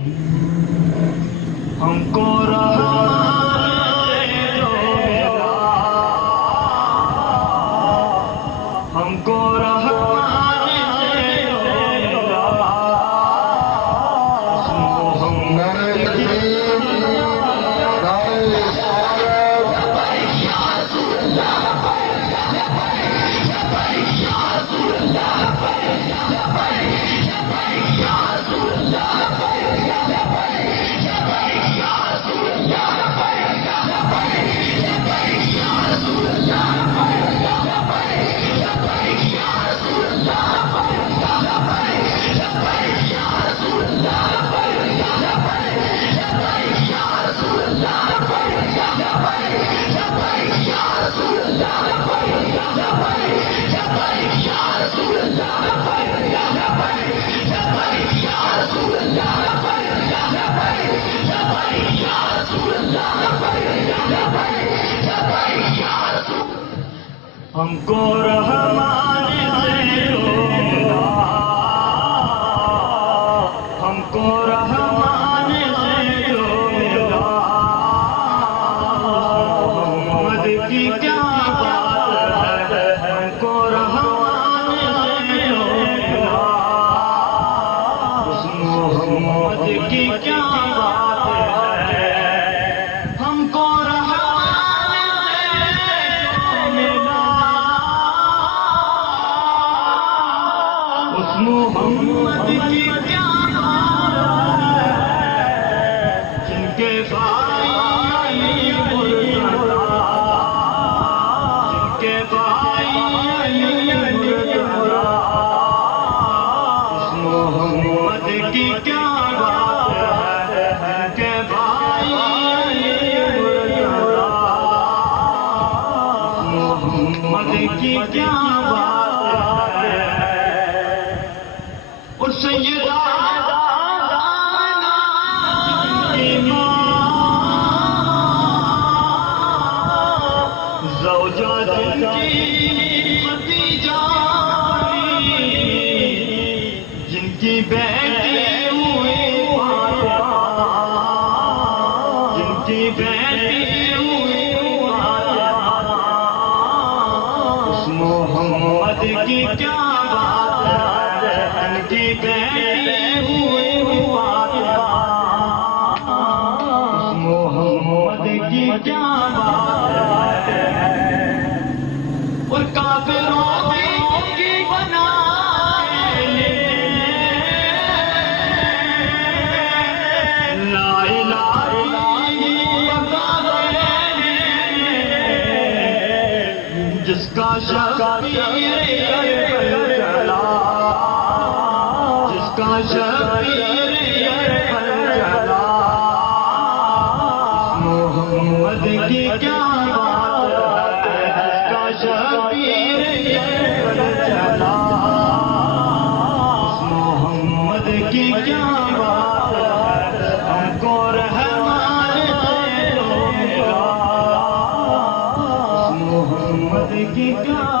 ہم کو ہم کو ہم کو رحمان سے رولا ہم کو رحمان سے رولا محمد کی کیا بات ہے ہم کو رحمان سے رولا محمد کی کیا بات ہے ہم کو محمد کی کیا بات ہے جن کے بھائی مرتضیٰ جن کے بھائی مرتضیٰ اس محمد کی کیا بات ہے جن کے بھائی مرتضیٰ محمد کی کیا بات ہے اور سیدہ کی ماں زوجہ جن کی بھتیجا جن کی بیٹی ہوئی فاطمہ جن کی بیٹی ہوئی فاطمہ اس محمد کی کیا بات ہے ان کی بیٹی ہوئی فاطمہ اس محمد کی کیا بات ہے اور کافروں کی بنا لا الہ الا اللہ جس کا شبیر چلا جس کا شبیر چلا محمد کی کیا بات ہے جس کا شبیر چلا محمد کی کیا بات ہے ہم کو رحمان سے رولا محمد کی کیا